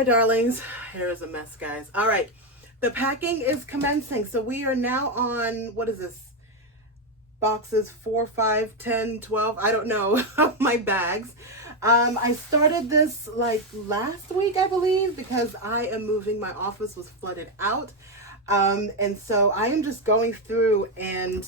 my darlings. Here is a mess, guys. All right. The packing is commencing. So we are now on, what is this? Boxes 4, 5, 10, 12. I don't know of my bags. I started this like last week, I believe, because I am moving. My office was flooded out. And so I am just going through and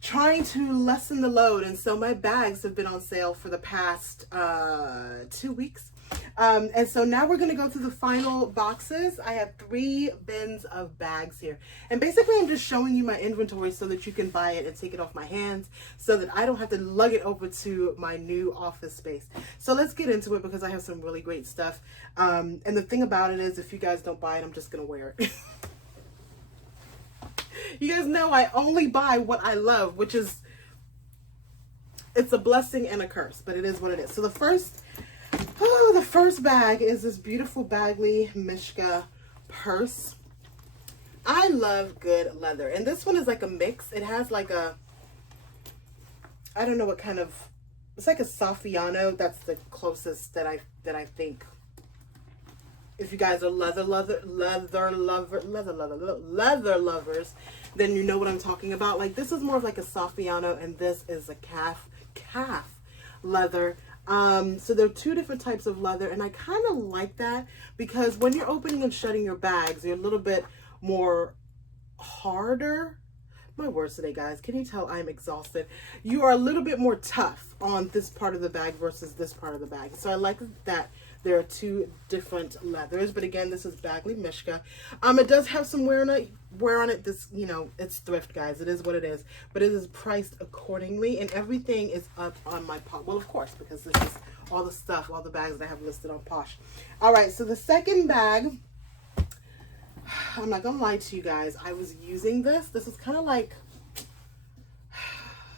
trying to lessen the load. And so my bags have been on sale for the past 2 weeks. And so now we're going to go through the final boxes. I have 3 bins of bags here. And basically I'm just showing you my inventory so that you can buy it and take it off my hands so that I don't have to lug it over to my new office space. So let's get into it because I have some really great stuff. And the thing about it is if you guys don't buy it, I'm just going to wear it. You guys know I only buy what I love, which is, it's a blessing and a curse, but it is what it is. So the first bag is this beautiful Bagley Mishka purse. I love good leather. And this one is like a mix. It has like a, I don't know what kind of, it's like a Saffiano. That's the closest that I think. If you guys are leather lovers, then you know what I'm talking about. Like this is more of like a Saffiano and this is a calf leather. So there are 2 different types of leather and I kind of like that because when you're opening and shutting your bags, you're a little bit more harder. My words today, guys. Can you tell I'm exhausted? You are a little bit more tough on this part of the bag versus this part of the bag. So I like that there are 2 different leathers, but again, this is Bagley Mishka. It does have some wear on it. This, you know, it's thrift, guys. It is what it is, but it is priced accordingly, and everything is up on my Posh. Well, of course, because this is all the stuff, all the bags that I have listed on Posh. All right, so the second bag, I'm not gonna lie to you guys. I was using this. This is kind of like,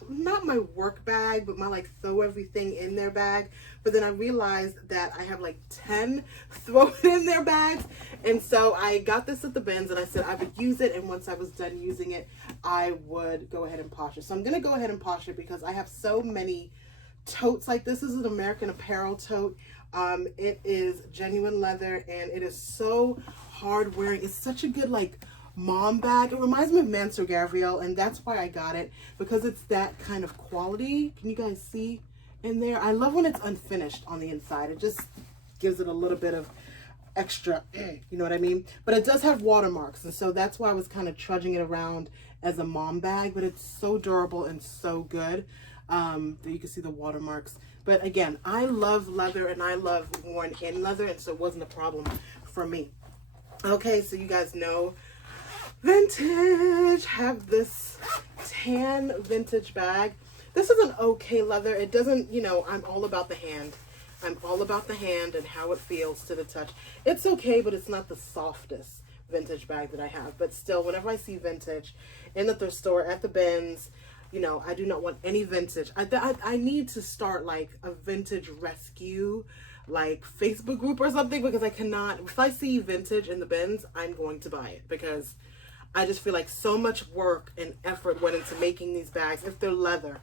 not my work bag, but my like throw everything in their bag. But then I realized that I have like 10 throw it in their bags. And so I got this at the bins and I said I would use it. And once I was done using it, I would go ahead and Posh it. So I'm going to go ahead and Posh it because I have so many totes like this. This is an American Apparel tote. It is genuine leather and it is so hard wearing. It's such a good like mom bag. It reminds me of Mansur Gavriel, and that's why I got it, because it's that kind of quality. Can you guys see in there? I love when it's unfinished on the inside. It just gives it a little bit of extra, you know what I mean? But it does have watermarks, and so that's why I was kind of trudging it around as a mom bag, but it's so durable and so good. You can see the watermarks. But again, I love leather and I love worn in leather, and so it wasn't a problem for me. Okay, so you guys know vintage. Have this tan vintage bag. This is an okay leather. It doesn't, you know, I'm all about the hand. I'm all about the hand and how it feels to the touch. It's okay, but it's not the softest vintage bag that I have. But still, whenever I see vintage in the thrift store, at the bins, you know, I do not want any vintage. I need to start like a vintage rescue, like Facebook group or something, because I cannot, if I see vintage in the bins, I'm going to buy it because I just feel like so much work and effort went into making these bags. If they're leather,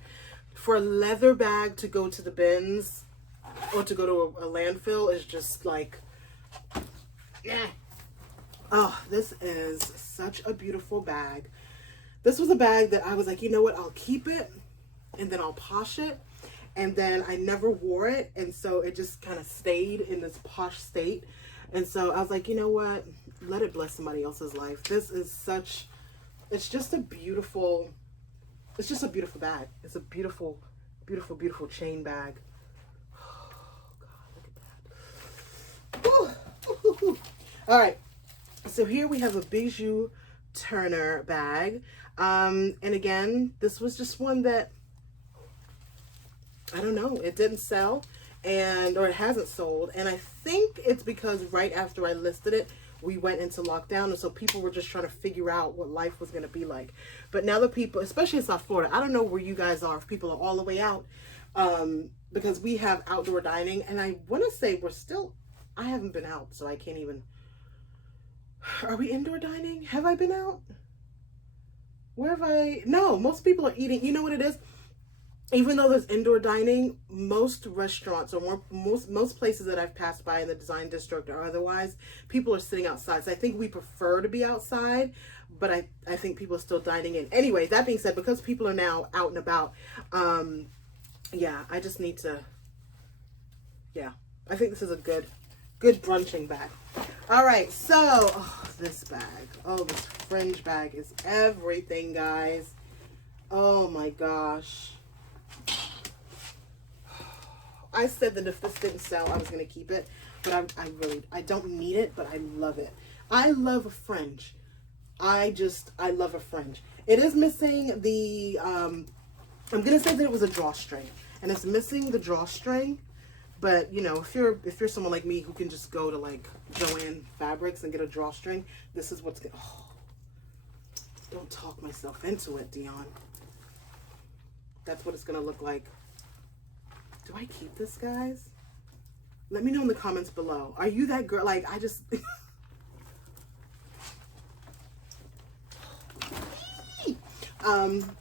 for a leather bag to go to the bins or to go to a landfill is just like, yeah. Oh, this is such a beautiful bag. This was a bag that I was like, you know what, I'll keep it and then I'll Posh it. And then I never wore it. And so it just kind of stayed in this Posh state. And so I was like, you know what, let it bless somebody else's life. This is such, it's just a beautiful bag. It's a beautiful, beautiful, beautiful chain bag. Oh God, look at that. Ooh. All right, so here we have a Bijou Turner bag. And again, this was just one that, I don't know, it didn't sell, or it hasn't sold. And I think it's because right after I listed it, we went into lockdown, and so people were just trying to figure out what life was going to be like. But now the people, especially in South Florida, I don't know where you guys are, if people are all the way out, because we have outdoor dining, and I want to say we're still, I haven't been out, so I can't even, are we indoor dining? Have I been out? Where have I, no, most people are eating, you know what it is? even though there's indoor dining, most restaurants or most places that I've passed by in the design district or otherwise, people are sitting outside. So I think we prefer to be outside, but I think people are still dining in. Anyway, that being said, because people are now out and about, yeah, I just need to, yeah, I think this is a good brunching bag. All right, so, oh, this bag. Oh, this Fringe bag is everything, guys. Oh my gosh. I said that if this didn't sell, I was going to keep it, but I don't need it, but I love it. I love a Fringe. I love a Fringe. It is missing the, I'm going to say that it was a drawstring, and it's missing the drawstring, but you know, if you're someone like me who can just go to like Joann Fabrics and get a drawstring, this is what's going to, oh, don't talk myself into it, Dion. That's what it's going to look like. Do I keep this, guys? Let me know in the comments below. Are you that girl? Like, I just...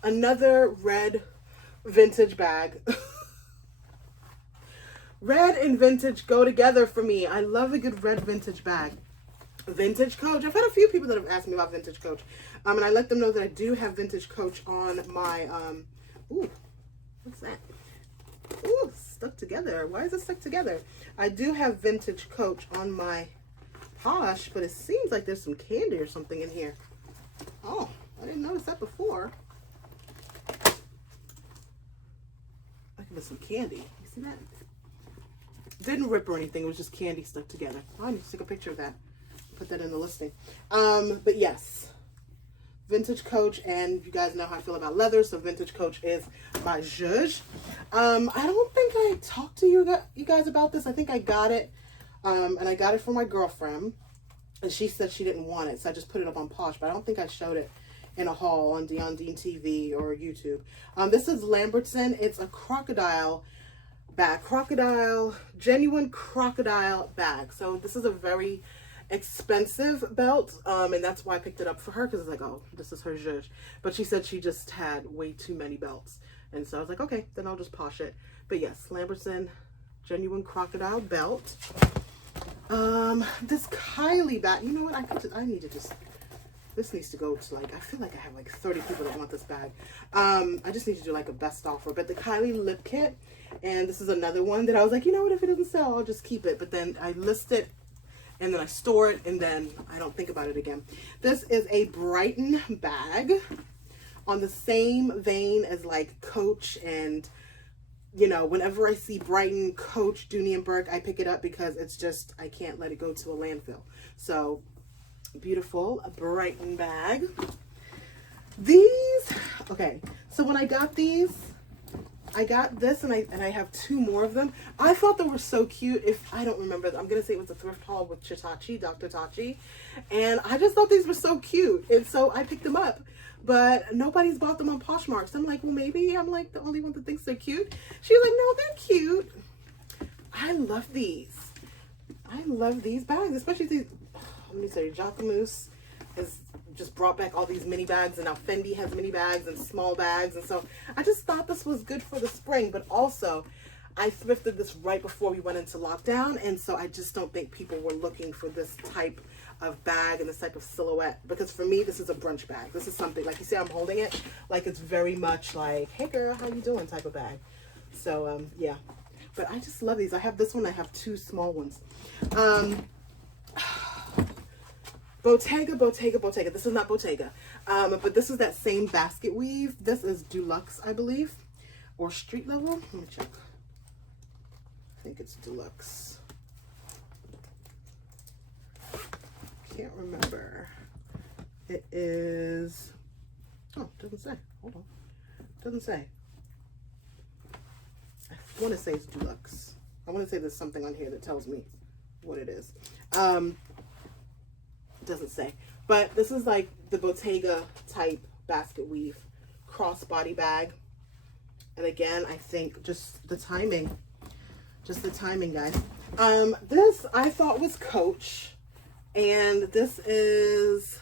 Another red vintage bag. Red and vintage go together for me. I love a good red vintage bag. Vintage Coach. I've had a few people that have asked me about Vintage Coach. And I let them know that I do have Vintage Coach on my... ooh, what's that? Ooh, stuck together. Why is it stuck together? I do have Vintage Coach on my Posh, but it seems like there's some candy or something in here. Oh, I didn't notice that before. Like it was some candy. You see that? Didn't rip or anything. It was just candy stuck together. Oh, I need to take a picture of that. Put that in the listing. But yes. Vintage Coach, and you guys know how I feel about leather, so Vintage Coach is my zhuzh. I don't think I talked to you guys about this. I think I got it, and I got it from my girlfriend, and she said she didn't want it, so I just put it up on Posh, but I don't think I showed it in a haul on Dion Dean TV or YouTube. This is Lambertson. It's a crocodile bag, genuine crocodile bag. So this is a very expensive belt, and that's why I picked it up for her, because it's like, oh, this is her zhuzh. But she said she just had way too many belts, and so I was like, okay, then I'll just Posh it. But yes, Lambertson genuine crocodile belt. This Kylie bag, you know what, I need to just, this needs to go to like, I feel like I have like 30 people that want this bag. I just need to do like a best offer. But the Kylie lip kit, and this is another one that I was like, you know what, if it doesn't sell, I'll just keep it. But then I list it, and then I store it, and then I don't think about it again. This is a Brighton bag on the same vein as like Coach, and you know, whenever I see Brighton, Coach, Dooney and Burke, I pick it up because it's just, I can't let it go to a landfill. So beautiful, a Brighton bag. These, okay, so when I got these, I got this, and I have two more of them. I thought they were so cute. If I don't remember, I'm gonna say it was a thrift haul with Chitachi, Dr. Tachi, and I just thought these were so cute, and so I picked them up. But nobody's bought them on Poshmark, so I'm like, well, maybe I'm like the only one that thinks they're cute. She was like, no, they're cute. I love these. I love these bags, especially these. Let me say, Jacquemus has just brought back all these mini bags, and now Fendi has mini bags and small bags, and so I just thought this was good for the spring. But also, I thrifted this right before we went into lockdown, and so I just don't think people were looking for this type of bag and this type of silhouette, because for me, this is a brunch bag. This is something, like you see I'm holding it, like it's very much like, hey girl, how you doing type of bag. So yeah, but I just love these. I have this one, I have two small ones. Bottega. This is not Bottega, but this is that same basket weave. This is Deluxe, I believe, or street level. Let me check. I think it's Deluxe. Can't remember. It is, oh, it doesn't say. Hold on. It doesn't say. I want to say it's Deluxe. I want to say there's something on here that tells me what it is. It doesn't say. But this is like the Bottega type basket weave crossbody bag. And again, I think just the timing, guys. This I thought was Coach. And this is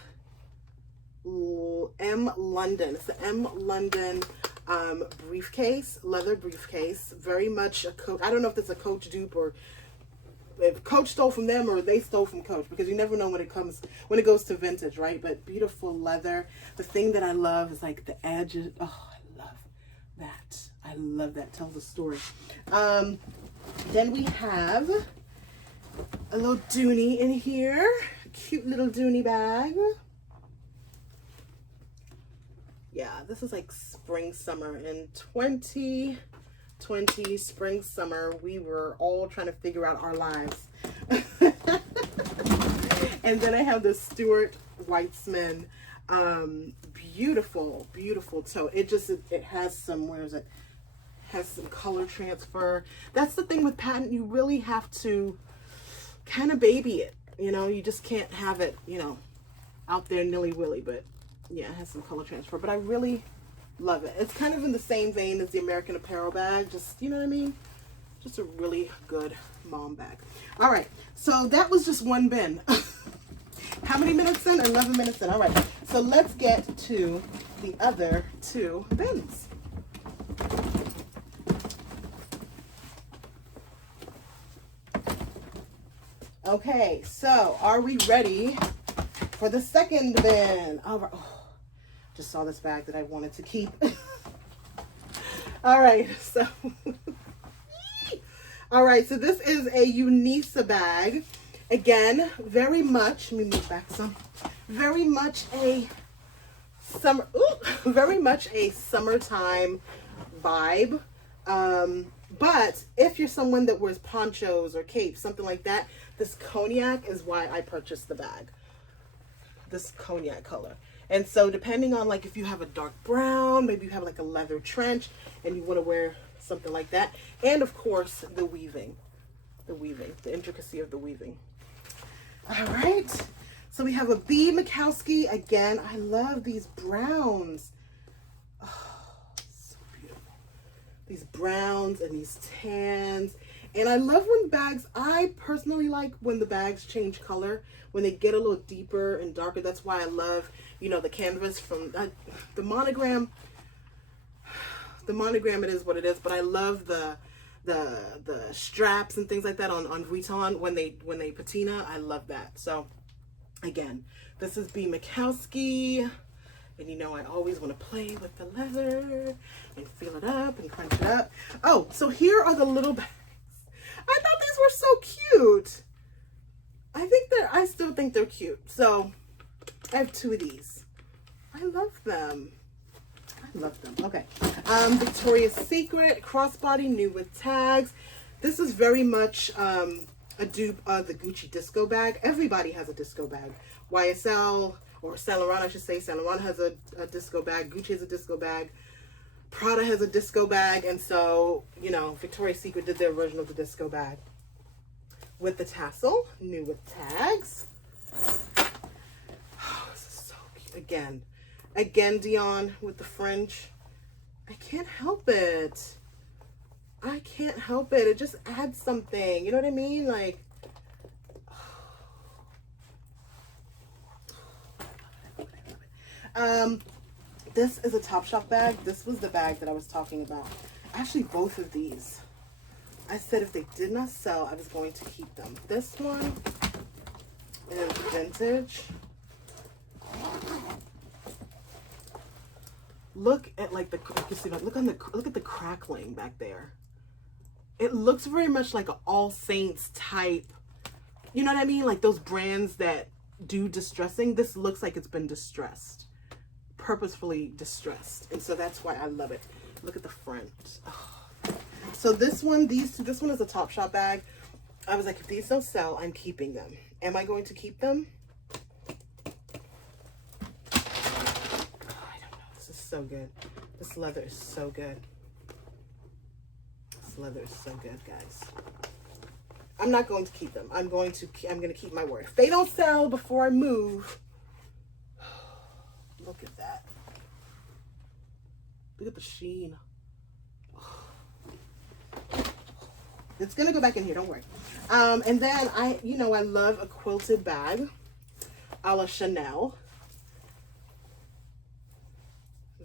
M London. It's the M London briefcase, leather briefcase, very much a Coach. I don't know if it's a Coach dupe or if Coach stole from them or they stole from Coach, because you never know when it goes to vintage, right? But beautiful leather. The thing that I love is like the edges. Oh, I love that. I love that. Tells a story. Then we have a little Dooney in here. A cute little Dooney bag. Yeah, this is like spring, summer. In 2020, spring, summer, we were all trying to figure out our lives. And then I have the Stuart Weitzman, beautiful, beautiful toe. It has some, where is it? Has some color transfer. That's the thing with patent. You really have to kind of baby it. You know, you just can't have it, you know, out there nilly-willy. But yeah, it has some color transfer. But I really love it. It's kind of in the same vein as the American Apparel bag. Just, you know what I mean? Just a really good mom bag. All right. So that was just one bin. How many minutes in? 11 minutes in. All right. So let's get to the other two bins. Okay, so are we ready for the second bin? All right. Oh, just saw this bag that I wanted to keep. All right, so all right, so this is a Unisa bag. Again, very much, let me move back some. Very much a summertime vibe. But if you're someone that wears ponchos or capes, something like that, this cognac is why I purchased the bag. This cognac color. And so depending on, like, if you have a dark brown, maybe you have like a leather trench and you want to wear something like that. And of course, the weaving, the intricacy of the weaving. All right. So we have a B. Mikowski. Again, I love these browns. These browns and these tans. And I love when bags, I personally like when the bags change color, when they get a little deeper and darker. That's why I love, you know, the canvas from the monogram. The monogram, it is what it is, but I love the straps and things like that on Vuitton when they patina. I love that. So again, this is B. Mikowski. And you know, I always want to play with the leather and feel it up and crunch it up. Oh, so here are the little bags. I thought these were so cute. I still think they're cute. So I have two of these. I love them. I love them. Okay. Victoria's Secret crossbody, new with tags. This is very much a dupe of the Gucci disco bag. Everybody has a disco bag. YSL, or Saint Laurent, I should say. Saint Laurent has a disco bag. Gucci has a disco bag. Prada has a disco bag. And so, you know, Victoria's Secret did their version of the disco bag. With the tassel, new with tags. Oh, this is so cute. Again, Dion with the fringe. I can't help it. I can't help it. It just adds something. You know what I mean? Like, this is a Topshop bag. This was the bag that I was talking about. Actually, both of these. I said if they did not sell, I was going to keep them. This one is vintage. Look at like the, you see, look at the crackling back there. It looks very much like an All Saints type. You know what I mean? Like those brands that do distressing. This looks like it's been distressed. Purposefully distressed. And so that's why I love it. Look at the front. Oh. So this one, this one is a Topshop bag. I was like, if these don't sell, I'm keeping them. Am I going to keep them? Oh, I don't know. This is so good. This leather is so good. This leather is so good, guys. I'm not going to keep them. I'm going to keep my word. If they don't sell before I move, look at that. Look at the sheen. It's gonna go back in here, don't worry. And then I love a quilted bag a la Chanel.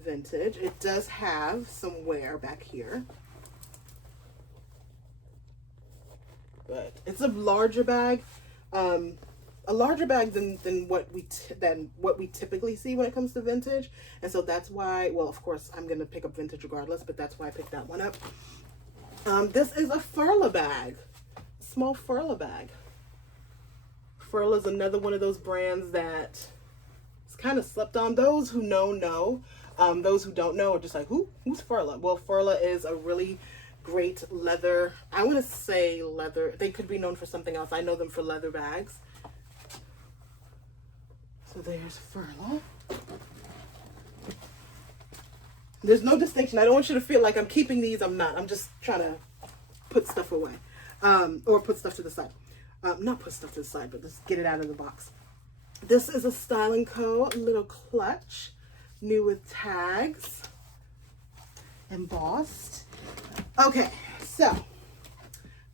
vintage. It does have some wear back here, but it's a larger bag. A larger bag than what we typically see when it comes to vintage. And so that's why, well, of course I'm gonna pick up vintage regardless, but that's why I picked that one up. This is a Furla bag, small Furla bag. Furla is another one of those brands that is kind of slept on. Those who know. Those who don't know are just like, who's Furla? Well, Furla is a really great leather, I want to say leather, they could be known for something else. I know them for leather bags. So there's Furla. There's no distinction. I don't want you to feel like I'm keeping these. I'm not. I'm just trying to put stuff away. Or put stuff to the side. Not put stuff to the side, but just get it out of the box. This is a Style & Co. little clutch. New with tags. Embossed. Okay, so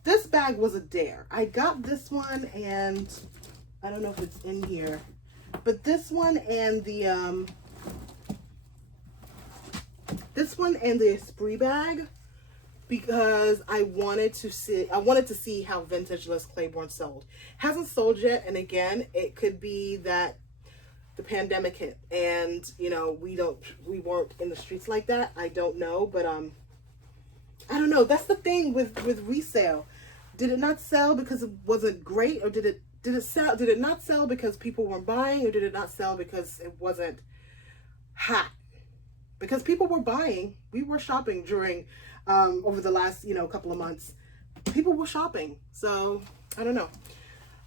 this bag was a dare. I got this one, and I don't know if it's in here, but this one and the Esprit bag, because I wanted to see how vintage Les Claiborne sold. Hasn't sold yet, and again, it could be that the pandemic hit and we weren't in the streets like that. I don't know, but I don't know. That's the thing with resale. Did it not sell because it wasn't great, or did it not sell because people weren't buying, or did it not sell because it wasn't hot? Because people were buying. We were shopping during over the last couple of months. People were shopping. So I don't know.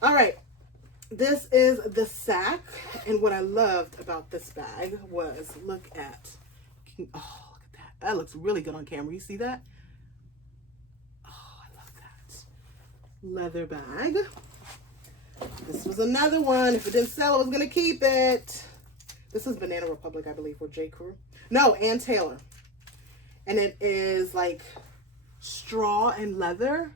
All right. This is the sack, and what I loved about this bag was, look at that. That looks really good on camera. You see that? Oh, I love that. Leather bag. This was another one. If it didn't sell, I was gonna keep it. This is Banana Republic, I believe, or J. Crew. No, Ann Taylor. And it is like straw and leather.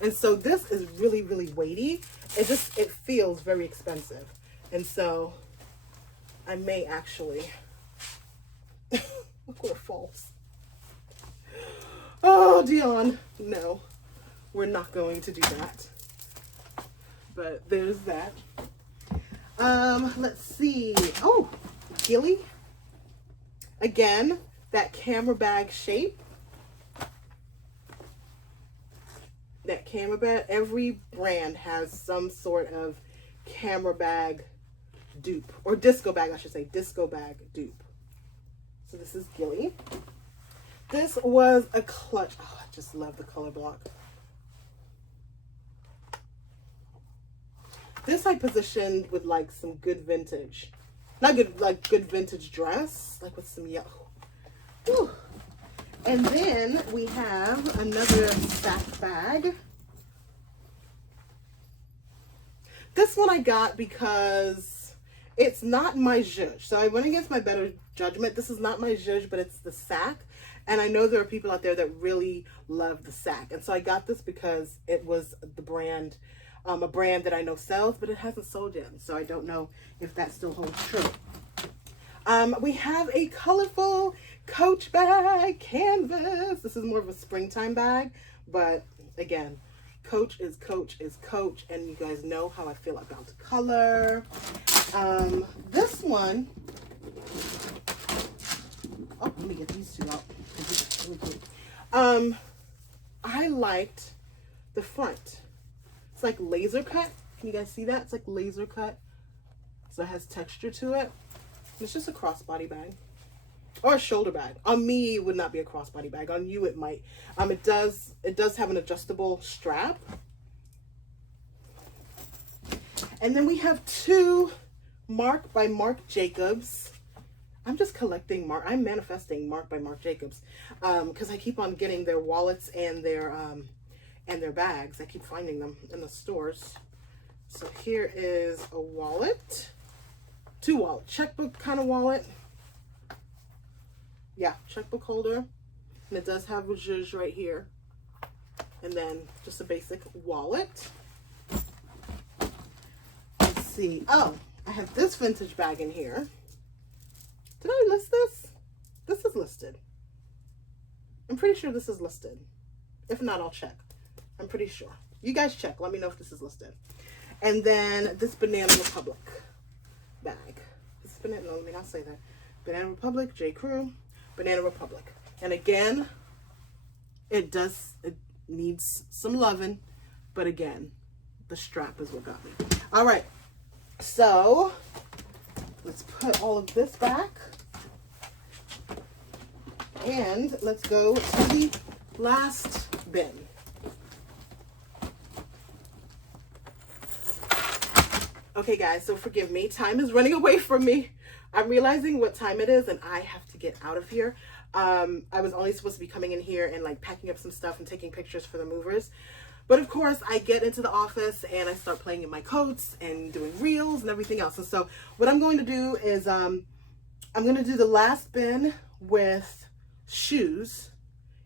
And so this is really, really weighty. It feels very expensive. And so I may actually, look where it falls. Oh, Dion, no, we're not going to do that. But there's that. Let's see. Oh, Gilly. Again, that camera bag shape. That camera bag, every brand has some sort of camera bag dupe, or disco bag, I should say, disco bag dupe. So this is Gilly. This was a clutch. Oh, I just love the color block. This I positioned with like some good vintage, not good, like good vintage dress, like with some yellow. Whew. And then we have another sack bag. This one I got because it's not my zhuzh. So I went against my better judgment. This is not my zhuzh, but it's the sack. And I know there are people out there that really love the sack. And so I got this because it was the brand, a brand that I know sells, but it hasn't sold yet. So I don't know if that still holds true. We have a colorful Coach bag, canvas. This is more of a springtime bag, but again, Coach is Coach is Coach, and you guys know how I feel about the color. This one, oh, let me get these two out. I liked the front. It's like laser cut. Can you guys see that? It's like laser cut, so it has texture to it. It's just a crossbody bag. Or a shoulder bag. On me, it would not be a crossbody bag. On you, it might. It does have an adjustable strap. And then we have two Marc by Marc Jacobs. I'm just collecting I'm manifesting Marc by Marc Jacobs, because I keep on getting their wallets and their bags. I keep finding them in the stores. So here is a wallet, two wallet, checkbook kind of wallet. Yeah, checkbook holder, and it does have a zhuzh right here, and then just a basic wallet. Let's see. Oh, I have this vintage bag in here. Did I list this? This is listed. I'm pretty sure this is listed. If not, I'll check. I'm pretty sure. You guys check. Let me know if this is listed. And then this Banana Republic bag. This Banana, no, I'll say that. Banana Republic, J. Crew, Banana Republic. And again, it needs some loving, but again, the strap is what got me. All right, so let's put all of this back. And let's go to the last bin. Okay guys, so forgive me. Time is running away from me. I'm realizing what time it is and I have to get out of here. I was only supposed to be coming in here and like packing up some stuff and taking pictures for the movers. But of course I get into the office and I start playing in my coats and doing reels and everything else. And so what I'm going to do is I'm going to do the last bin with shoes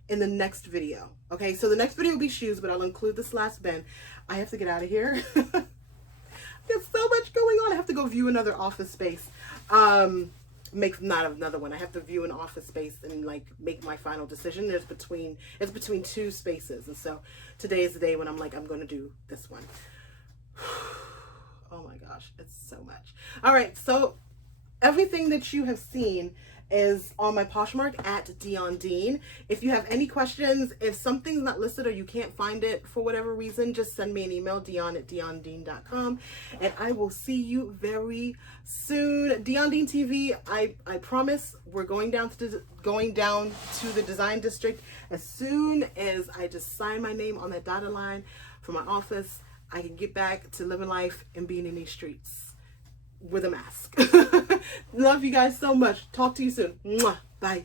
in the next video. Okay, so the next video will be shoes, but I'll include this last bin. I have to get out of here. There's so much going on. I have to go view another office space. Not another one. I have to view an office space and like make my final decision. It's between two spaces. And so today is the day when I'm like, I'm going to do this one. Oh my gosh, it's so much. All right, so everything that you have seen is on my Poshmark at Dion Dean. If you have any questions, if something's not listed or you can't find it for whatever reason, just send me an email, dion@diondean.com, and I will see you very soon. Dion Dean TV, I promise we're going down to the design district as soon as I just sign my name on that dotted line for my office. I can get back to living life and being in these streets with a mask. Love you guys so much. Talk to you soon. Mwah. Bye.